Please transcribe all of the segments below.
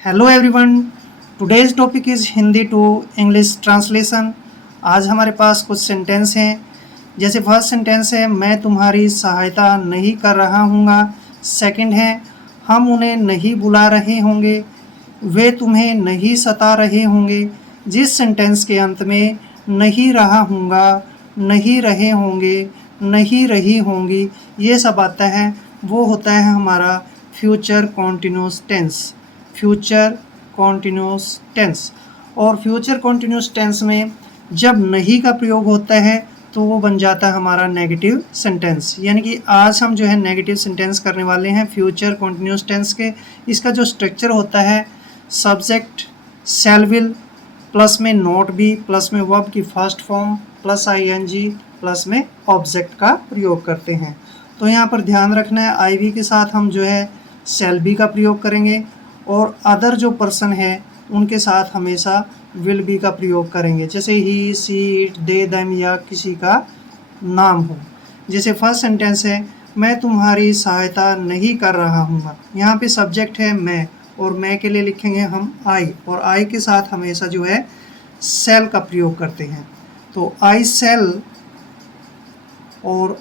Hello everyone, today's topic is Hindi to English translation. आज हमारे पास कुछ सेंटेंस हैं। जैसे फर्स्ट सेंटेंस है, मैं तुम्हारी सहायता नहीं कर रहा हूँगा। सेकंड है, हम उन्हें नहीं बुला रहे होंगे, वे तुम्हें नहीं सता रहे होंगे। जिस सेंटेंस के अंत में नहीं रहा हूँगा, नहीं रहे होंगे, नहीं रही होंगी ये सब आता है, वो होता है हमारा future continuous tense. Future continuous tense. और फ्यूचर कॉन्टिन्यूस टेंस में जब नहीं का प्रयोग होता है तो वो बन जाता है हमारा नेगेटिव सेंटेंस। यानी कि आज हम जो है नेगेटिव सेंटेंस करने वाले हैं फ्यूचर कॉन्टिन्यूस टेंस के। इसका जो स्ट्रक्चर होता है, सब्जेक्ट शैल विल, प्लस में नॉट बी, प्लस में वर्ब की first form, plus ING, plus में ऑब्जेक्ट का प्रयोग करते हैं। तो यहाँ पर ध्यान रखना है, आईवी के साथ हम जो है शैल बी का प्रयोग करेंगे और अदर जो पर्सन है उनके साथ हमेशा विल बी का प्रयोग करेंगे। जैसे ही, सी, इट, दे, देम या किसी का नाम हो। जैसे फर्स्ट सेंटेंस है, मैं तुम्हारी सहायता नहीं कर रहा हूँ। यहाँ पे सब्जेक्ट है मैं, और मैं के लिए लिखेंगे हम आई, और आई के साथ हमेशा जो है सेल का प्रयोग करते हैं। तो आई सेल, और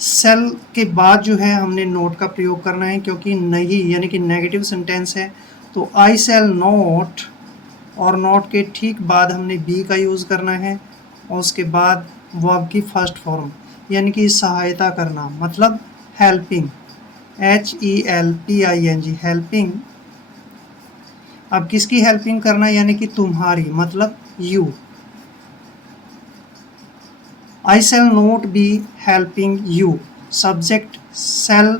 सेल के बाद जो है हमने नोट का प्रयोग करना है, क्योंकि नहीं यानी कि नेगेटिव सेंटेंस है। तो आई सेल नोट, और नोट के ठीक बाद हमने बी का यूज़ करना है, और उसके बाद वर्ब की फर्स्ट फॉर्म यानी कि सहायता करना, मतलब हेल्पिंग, HELPING, हेल्पिंग। अब किसकी हेल्पिंग करना, यानी कि तुम्हारी, मतलब you. I shall not be helping you, subject shall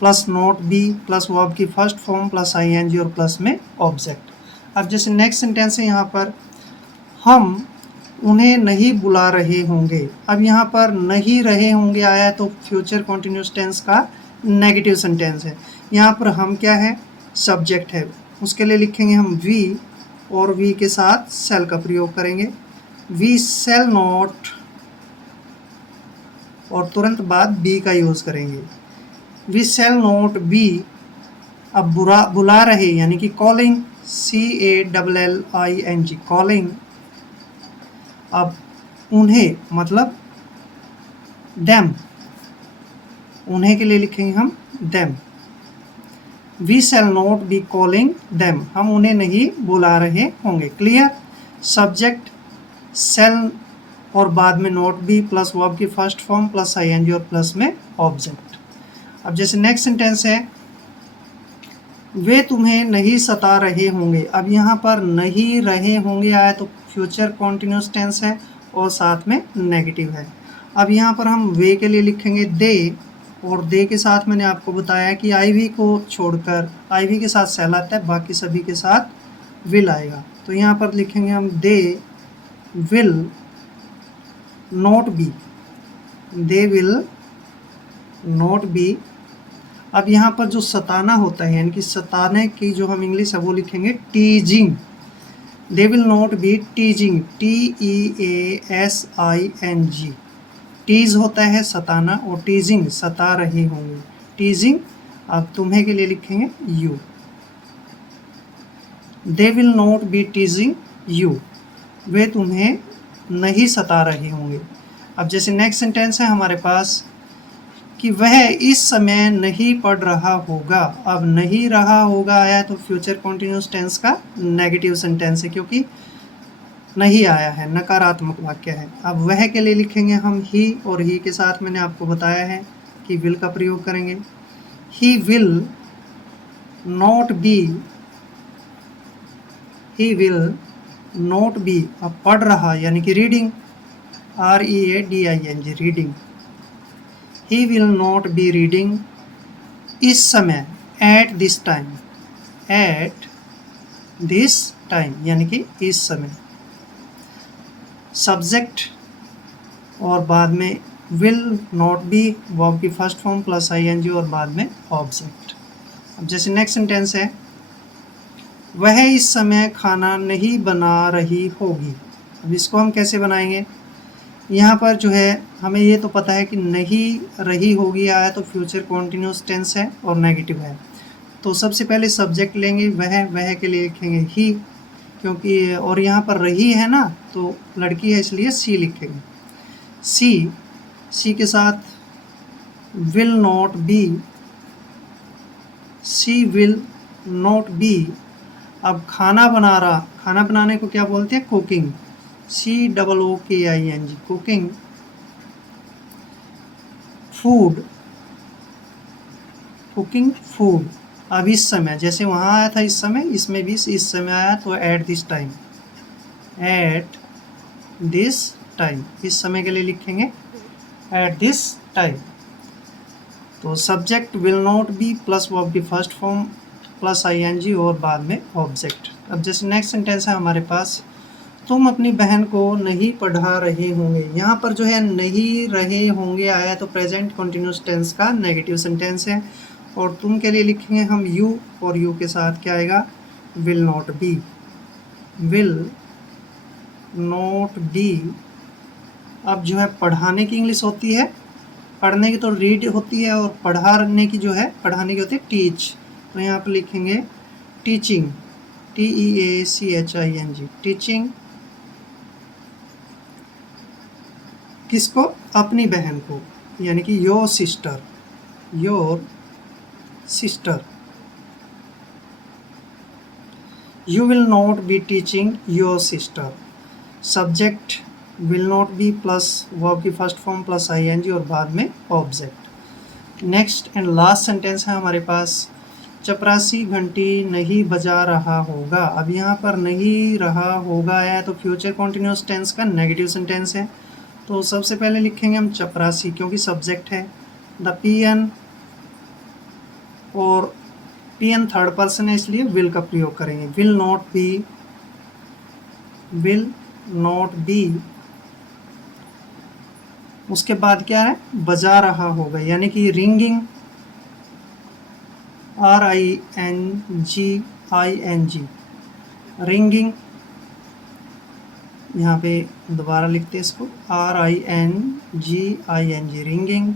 plus not be plus verb की फर्स्ट फॉर्म प्लस ING और प्लस में ऑब्जेक्ट। अब जैसे नेक्स्ट सेंटेंस है, यहाँ पर हम उन्हें नहीं बुला रहे होंगे। अब यहाँ पर नहीं रहे होंगे आया तो फ्यूचर कॉन्टिन्यूस टेंस का नेगेटिव सेंटेंस है। यहाँ पर हम क्या है, सब्जेक्ट है, उसके लिए लिखेंगे हम वी, और वी के साथ सेल का प्रयोग करेंगे। वी सेल नॉट, और तुरंत बाद बी का यूज़ करेंगे। वी शैल नॉट बी, अब बुला रहे यानी कि कॉलिंग, CALLING, कॉलिंग। अब उन्हें मतलब देम, उन्हें के लिए लिखेंगे हम them. We shall not be calling them, हम उन्हें नहीं बुला रहे होंगे। क्लियर। सब्जेक्ट शैल और बाद में नॉट बी प्लस वर्ब की फर्स्ट फॉर्म प्लस ING और प्लस में ऑब्जेक्ट। अब जैसे नेक्स्ट सेंटेंस है, वे तुम्हें नहीं सता रहे होंगे। अब यहाँ पर नहीं रहे होंगे आया तो फ्यूचर कॉन्टिन्यूस टेंस है और साथ में नेगेटिव है। अब यहाँ पर हम वे के लिए लिखेंगे दे, और दे के साथ मैंने आपको बताया कि IV को छोड़कर, IV के साथ सेल आता है, बाकी सभी के साथ विल आएगा। तो यहाँ पर लिखेंगे हम दे will not B, they will not be. अब यहाँ पर जो सताना होता है यानी कि सताने की जो हम इंग्लिश है वो लिखेंगे teasing. They will not be teasing, TEASING। Tease होता है सताना, और टीजिंग सता रहे होंगे, टीजिंग। अब तुम्हें के लिए लिखेंगे you. They will not be teasing you, वे तुम्हें नहीं सता रहे होंगे। अब जैसे नेक्स्ट सेंटेंस है हमारे पास कि वह इस समय नहीं पढ़ रहा होगा। अब नहीं रहा होगा आया तो फ्यूचर कॉन्टिन्यूस टेंस का नेगेटिव सेंटेंस है, क्योंकि नहीं आया है, नकारात्मक वाक्य है। अब वह के लिए लिखेंगे हम ही, और ही के साथ मैंने आपको बताया है कि विल का प्रयोग करेंगे। He will not B, he will not be, अब पढ़ रहा यानी कि reading, READING, reading. He will not be reading इस समय, at this time, at this time यानी कि इस समय। सब्जेक्ट और बाद में विल नॉट बी, वर्ब की फर्स्ट फॉर्म प्लस ING और बाद में ऑब्जेक्ट। अब जैसे नेक्स्ट सेंटेंस है, वह इस समय खाना नहीं बना रही होगी। अब इसको हम कैसे बनाएंगे, यहाँ पर जो है हमें ये तो पता है कि नहीं रही होगी आया तो फ्यूचर कॉन्टिन्यूस टेंस है और नेगेटिव है। तो सबसे पहले सब्जेक्ट लेंगे, वह के लिए लिखेंगे ही, क्योंकि और यहाँ पर रही है ना, तो लड़की है इसलिए सी लिखेंगे। सी के साथ will not be, she will not be. अब खाना बनाने को क्या बोलते हैं? Cooking, COOKING, cooking. फूड। अब इस समय, जैसे वहाँ आया था इस समय, इसमें भी इस समय आया, तो एट दिस टाइम, इस समय के लिए लिखेंगे एट दिस टाइम। तो subject will not be plus verb की फर्स्ट फॉर्म प्लस ING और बाद में ऑब्जेक्ट। अब जैसे नेक्स्ट सेंटेंस है हमारे पास, तुम अपनी बहन को नहीं पढ़ा रहे होंगे। यहाँ पर जो है नहीं रहे होंगे आया, तो प्रेजेंट कंटिन्यूस टेंस का नेगेटिव सेंटेंस है, और तुम के लिए लिखेंगे हम यू, और यू के साथ क्या आएगा? Will not be. अब जो है पढ़ाने की इंग्लिश होती है, पढ़ने की तो रीड होती है, और पढ़ाने की होती है टीच। तो यहाँ पर लिखेंगे टीचिंग, TEACHING, टीचिंग। किसको? अपनी बहन को, यानी कि your sister. You will not be teaching your sister. Subject will not be plus verb की फर्स्ट फॉर्म प्लस ING और बाद में object. Next and last sentence है हमारे पास, चपरासी घंटी नहीं बजा रहा होगा। अब यहाँ पर नहीं रहा होगा है, तो फ्यूचर कॉन्टिन्यूस टेंस का नेगेटिव सेंटेंस है। तो सबसे पहले लिखेंगे हम चपरासी, क्योंकि सब्जेक्ट है। द PN, और PN थर्ड पर्सन है, इसलिए विल का प्रयोग करेंगे। Will not B. उसके बाद क्या है? बजा रहा होगा, यानी कि रिंगिंग, RINGING, रिंगिंग। यहाँ पे दोबारा लिखते हैं इसको, RINGING, रिंगिंग।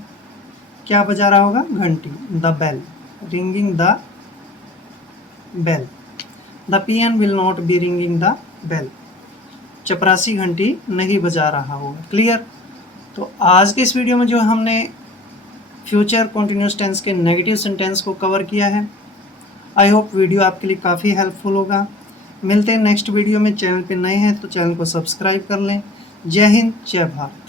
क्या बजा रहा होगा? घंटी, the bell, ringing the bell. The PN will not be ringing the bell. चपरासी घंटी नहीं बजा रहा होगा। क्लियर? तो आज के इस वीडियो में जो हमने फ्यूचर कॉन्टिन्यूस टेंस के नेगेटिव सेंटेंस को कवर किया है, आई होप वीडियो आपके लिए काफ़ी हेल्पफुल होगा। मिलते हैं नेक्स्ट वीडियो में। चैनल पे नए हैं तो चैनल को सब्सक्राइब कर लें। जय हिंद, जय भारत।